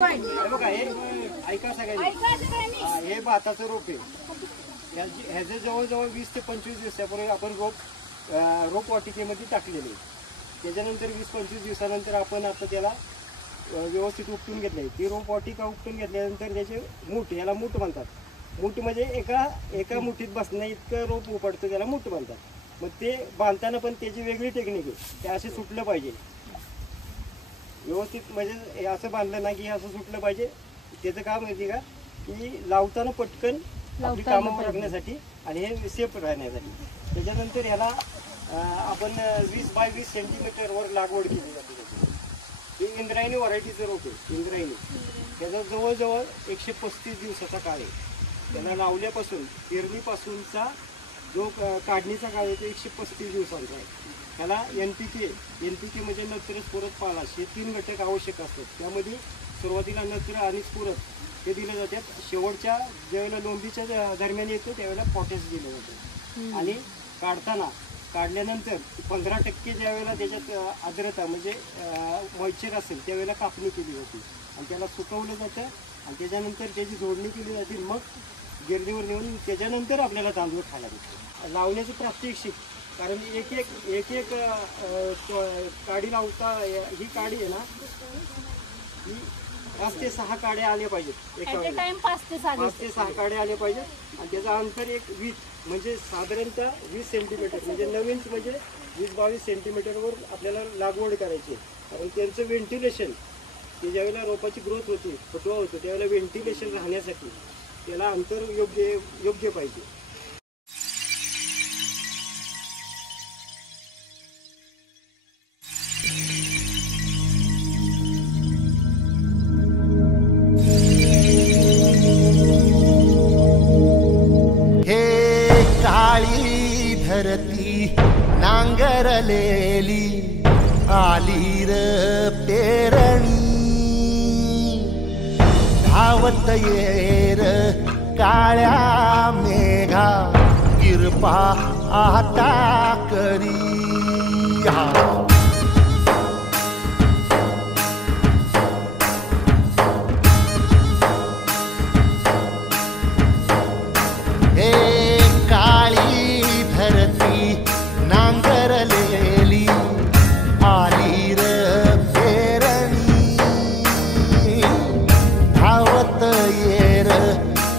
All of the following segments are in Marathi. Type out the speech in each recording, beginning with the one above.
हे बघा, हे ऐका सगळ्यांनी, हे भाताचं रोप आहे. ह्याचे जवळजवळ 20 ते 25 दिवसापूर्वी आपण रोप वाटिकेमध्ये टाकलेले. त्याच्यानंतर 20-25 दिवसानंतर आपण आता त्याला व्यवस्थित उपटून घेतले. ती रोप वाटिका उपटून घेतल्यानंतर त्याचे मूठ, याला मूठ म्हणतात. मूठ म्हणजे एका मुठीत बसण्या इतकं रोप उपटतं, त्याला मूठ म्हणतात. मग ते बांधताना पण त्याची वेगळी टेक्निक आहे. ते असे सुटलं पाहिजे व्यवस्थित, म्हणजे असं बांधलं ना की असं सुटलं पाहिजे. त्याचं काम माहिती का, की लावताना पटकन आपली कामावर राखण्यासाठी आणि हे सेफ राहण्यासाठी. त्याच्यानंतर ह्याला आपण 20 बाय 20 सेंटीमीटरवर लागवड केली जाते. हे इंद्रायणी व्हरायटीचं रोप आहे. इंद्रायणी त्याचा जवळजवळ 135 दिवसाचा काळ आहे. त्याला लावल्यापासून पेरणीपासूनचा जो काढणीचा काळ आहे तो 135 दिवसांचा आहे. त्याला NPK म्हणजे नत्र, स्फुरद, पालाश हे 3 घटक आवश्यक असतात. त्यामध्ये सुरुवातीला नत्र आणि स्फुरद हे दिले जातात. शेवटच्या ज्यावेळेला लोंबीच्या दरम्यान येतो त्यावेळेला पोटॅश दिलं जातं. आणि काढल्यानंतर 15% ज्यावेळेला त्याच्यात आर्द्रता म्हणजे मॉइश्चर असेल त्यावेळेला कापणी केली जाते आणि त्याला सुकवलं जातं आणि त्याच्यानंतर त्याची जोडणी केली जाते. मग गिरणीवर नेऊन त्याच्यानंतर आपल्याला तांदूळ खायला भेटतो. लावण्याचं प्रात्यक्षिक, कारण एक काडी लावता, ही काडी आहे ना, ही 5 ते 6 काड्या आल्या पाहिजेत एका वेळेला. 5 ते 6 काड्या आल्या पाहिजेत आणि त्याचं अंतर एक 20 म्हणजे साधारणतः 20 सेंटीमीटर, म्हणजे नवीन म्हणजे 20-22 सेंटीमीटरवर आपल्याला लागवड करायची. कारण त्यांचं व्हेंटिलेशन, ते ज्यावेळेला रोपाची ग्रोथ होती, फुटवा होतो, त्यावेळेला व्हेंटिलेशन राहण्यासाठी त्याला अंतर योग्य पाहिजे. धरती नांगरलेली आली र पेरणी, धावत येर काळ्या मेघा किरपा आता करी. नांगरलेली आली र पेरणी, धावत येर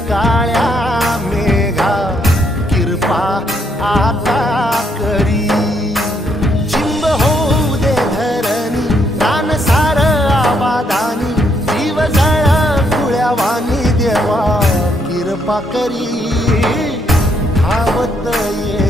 काळ्या मेघा किरपा आता करी. चिंब होऊ दे धरणी, रान सार आबादानी, जीव जळ गुळ्यावानी देवा किरपा करी. धावत ये